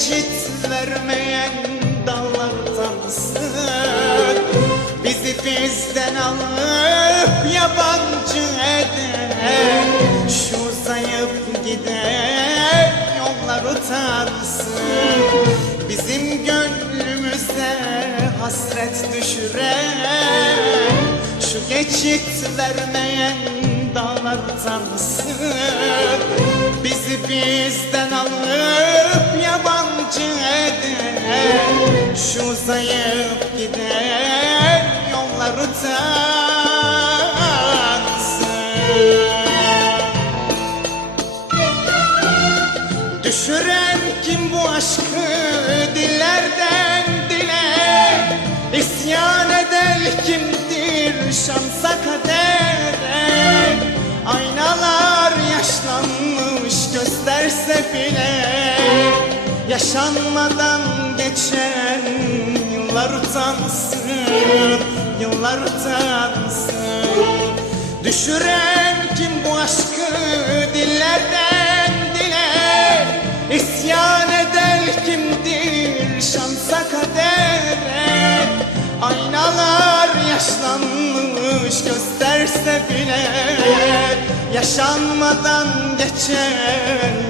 geçit vermeyen dağlar utansın Bizi bizden alıp yabancı eden Şu zayıf giden yollar utansın. Bizim gönlümüze hasret düşüren Şu geçit vermeyen dağlar utansın bizden alıp yabancı eden Şu zayıf giden yollar utansın Düşüren kim bu aşkı dillerden dile? İsyan eden kimdir şansa kadere bile Yaşanmadan geçen yıllar utansın Yıllar utansın. Düşüren kim bu aşkı dillerden dile? İsyan eder kimdir şansa kadere? Aynalar yaşlanmış gösterse bile Yaşanmadan geçen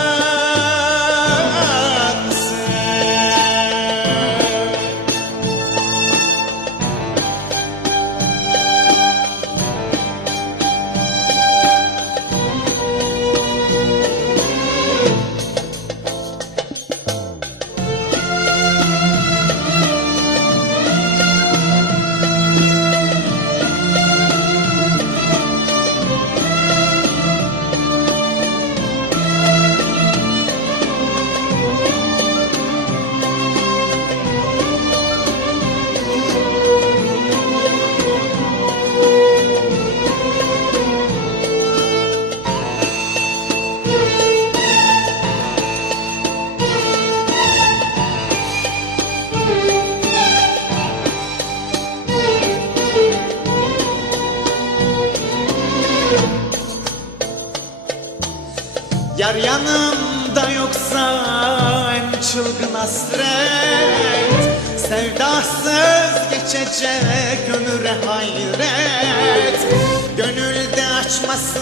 Yar yanımda yoksa en çılgın hasret. Sevdasız geçecek ömüre hayret. Gönülde açması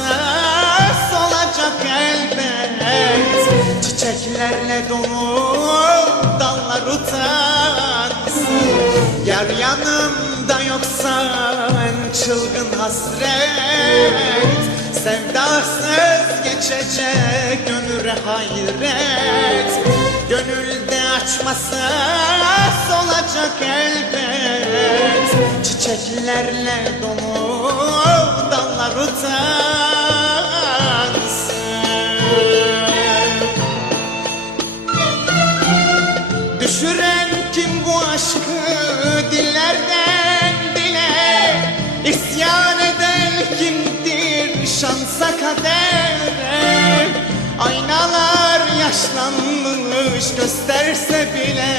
solacak elbet. Çiçeklerle dolu dallar utansın. Yar yanımda yoksa en çılgın hasret Sevdasız geçecek ömüre hayret. Gönülde açması olacak elbet. Çiçeklerle dolu dallar utansın. Düşüren kim bu aşkı yaşlanmış gösterse bile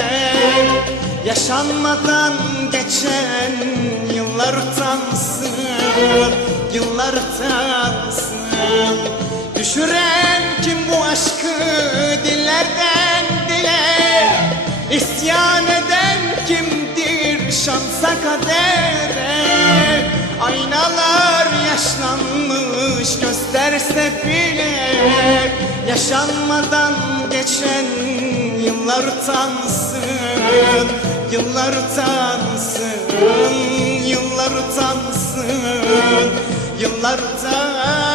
Yaşanmadan geçen yıllar utansın Yıllar utansın. Düşüren kim bu aşkı dillerden dile İsyan eden kimdir şansa kadere? Aynalar yaşlanmış gösterse bile Yaşanmadan geçen yıllar utansın Yıllar utansın Yıllar utansın Yıllar utansın